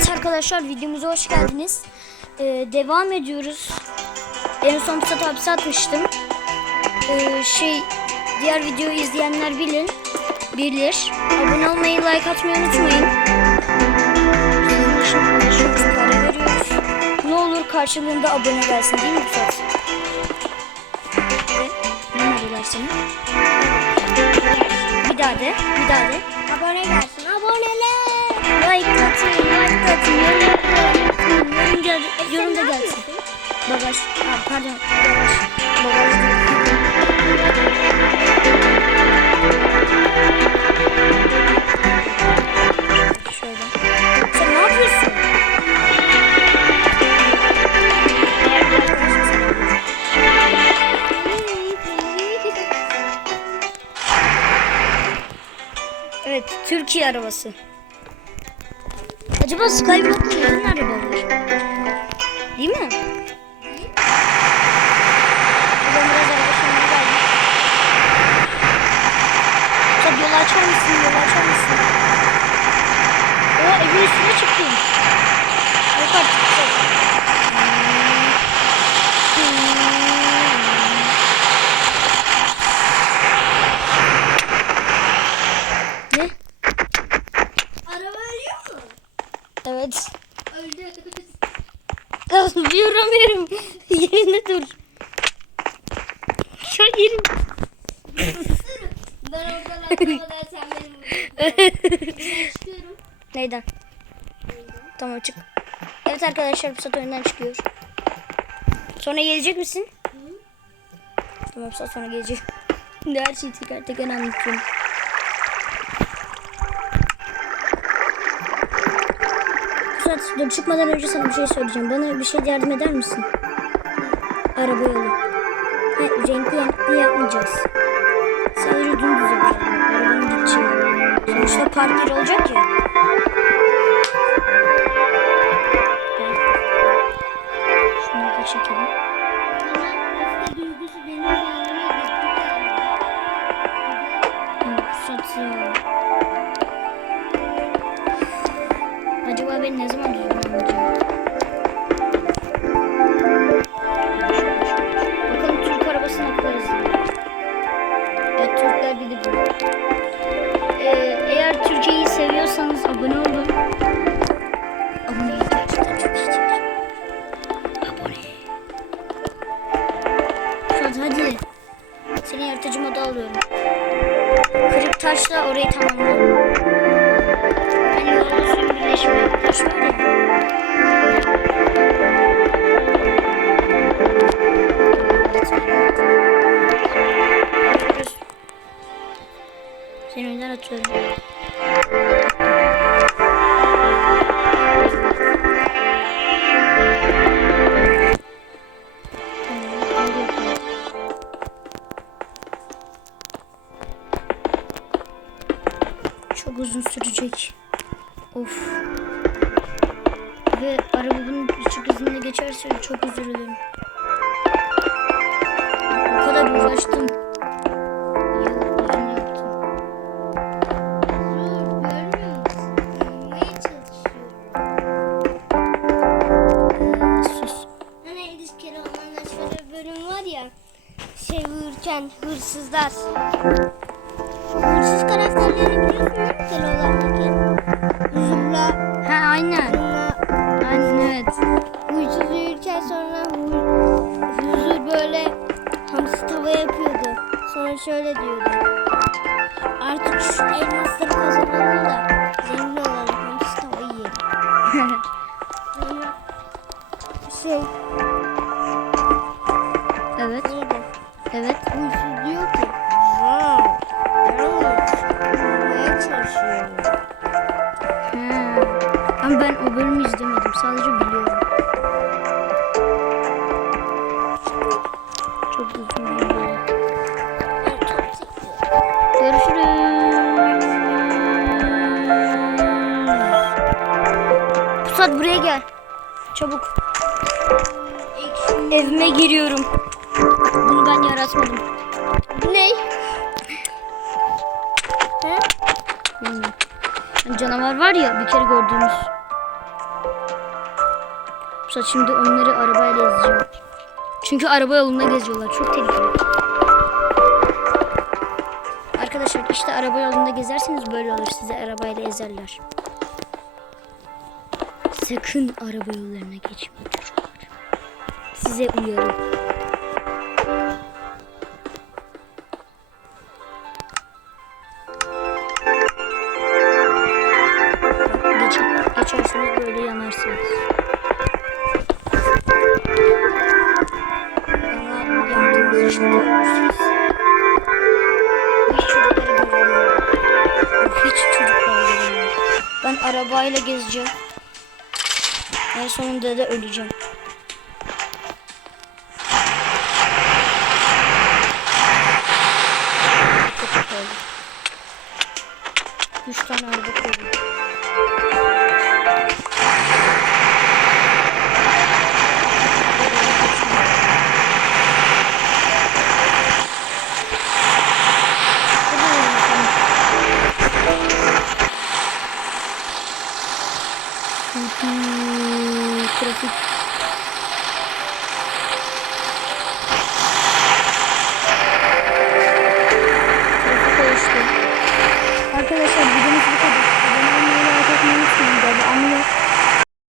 Evet arkadaşlar videomuza hoş geldiniz. Ee, devam ediyoruz. En son Pusat hapse atmıştım. Ee, şey diğer videoyu izleyenler bilin. Bilir. Abone olmayı, like atmayı unutmayın. Ne olur karşılığında abone gelsin değil mi Pusat? Ne veriyorlar sana? Bir daha de, bir daha de. Abone gelsin. Like yorum atın, yorum, yorum da gelsin. Bagaj, ha, pardon, bagaj, bagaj? Evet, Türkiye arabası. Acaba Skyblock'ta neden araba olur? Değil mi? Buradan biraz araba sonuna geldik. Tabii yolu açar mısın? Yolu açar mısın? Oo evin üstüne çıktım. Yok artık. Ne? Araba ölüyor mu? Evet. Öldü. Duramıyorum. Yerine dur. Şu yerim. Ben oradan atlamadan sen benim çıkıyorum. Neyden? Tamam çık. Evet arkadaşlar Pusat oyundan çıkıyor. Sonra gelecek misin? Tamam Pusat sonra gelecek. Her şeyi teker teker anlatıyorum. Pusat dur çıkmadan önce sana bir şey söyleyeceğim. Bana bir şey yardım eder misin? Araba yolu. Ha, renkli renkli yapmayacağız. Sadece dümdüz yapacağız. Arabanın gideceği. Sonuçta park yeri olacak ya. Şunu da çekelim. Acaba ben ne zaman Türkler bilir bunu. Ee, eğer Türkiye'yi seviyorsanız abone olun. Aboneye gerçekten çok ihtiyacım. Abone. Pusat hadi. Seni yaratıcı moda alıyorum. Kırık taşla orayı tamamla. Hani yolda suyun birleşme uzun sürecek. Of. Ve araba bunun küçük hızında geçerse çok üzülürüm. O kadar uğraştım. Ee, sus. Hani. Şey uyurken hırsızlar. Hırsız karakterleri Huzurla, Ha aynen. Huzurla, Aynen evet. Huysuz uyurken sonra hu- huzur böyle hamsi tava yapıyordu. Sonra şöyle diyordu. Artık şu elmasları kazanalım da zengin olalım hamsi tava yiyelim. Sonra şey evet. neydi? Evet. Huysuz diyor ki Wow, yalnız uyumaya çalışıyorum. Ha. Ama ben o bölümü izlemedim. Sadece biliyorum. Çok uzun. Pusat buraya gel. Çabuk. Evime giriyorum. Bunu ben yaratmadım. Ne? Hmm. Canavar var ya bir kere gördüğümüz. Pusat şimdi onları arabayla ezeceğim. Çünkü araba yolunda geziyorlar. Çok tehlikeli. Arkadaşlar işte araba yolunda gezerseniz böyle olur. Sizi arabayla ezerler. Sakın araba yollarına geçmeyin çocuklar. Size uyarım. Böyle yanarsınız. Hiç çocukları. Ben arabayla gezeceğim. En sonunda da öleceğim. Üç tane araba koydum.